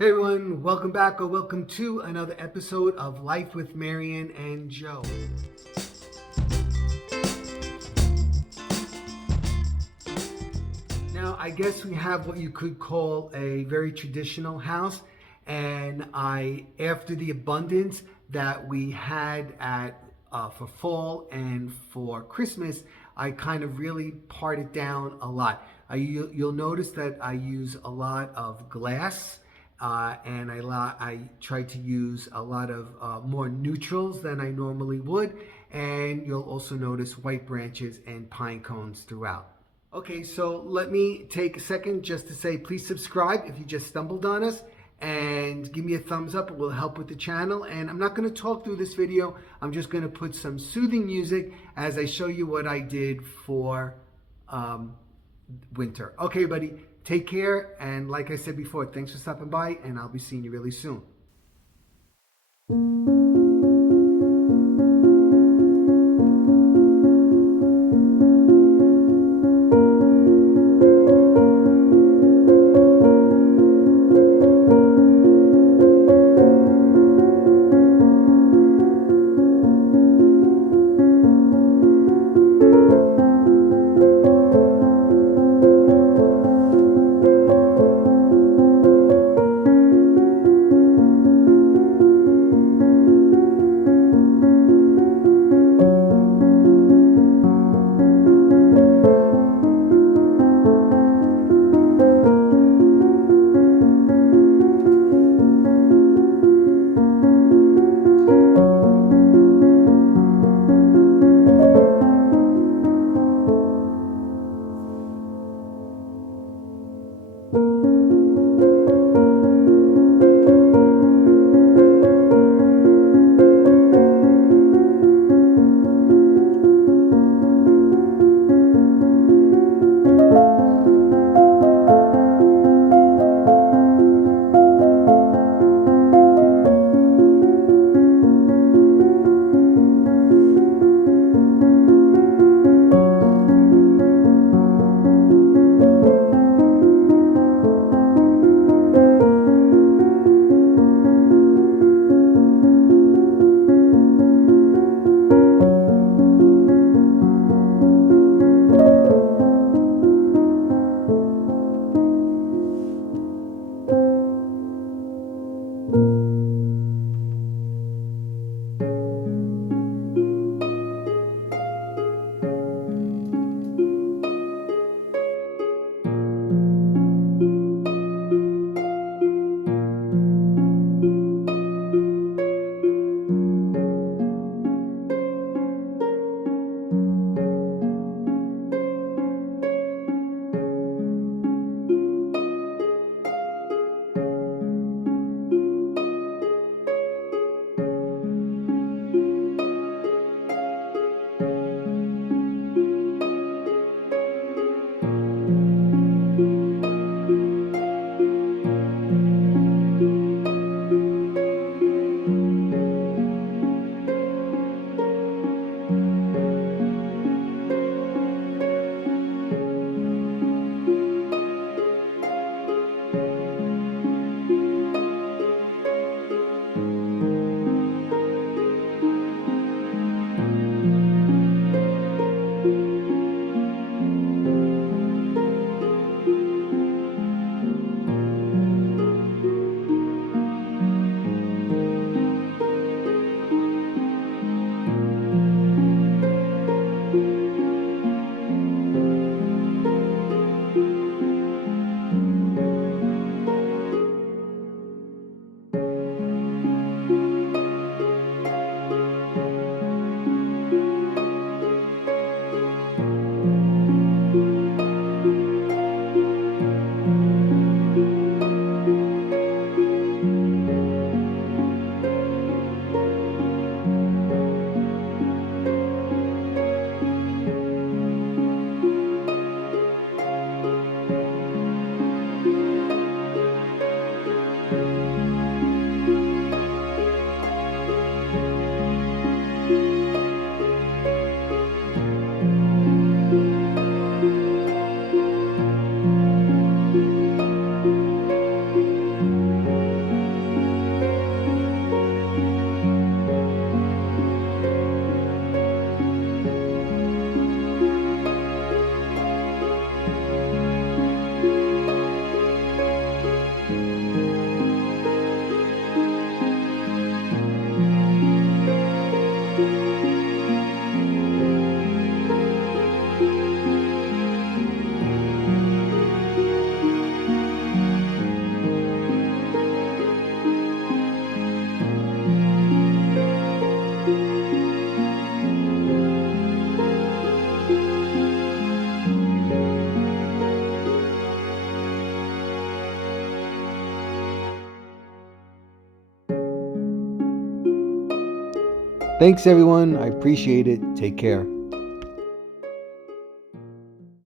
Hey everyone, welcome back or welcome to another episode of Life with Marian and Joe. Now, I guess we have what you could call a very traditional house, and after the abundance that we had for fall and for Christmas, I kind of really parted down a lot. You'll notice that I use a lot of glass. And I try to use a lot of more neutrals than I normally would, and you'll also notice white branches and pine cones throughout. Okay, so let me take a second just to say please subscribe if you just stumbled on us, and give me a thumbs up. It will help with the channel. And I'm not going to talk through this video. I'm just going to put some soothing music as I show you what I did for winter. Okay, buddy. Take care, and like I said before, thanks for stopping by, and I'll be seeing you really soon. Thanks, everyone. I appreciate it. Take care.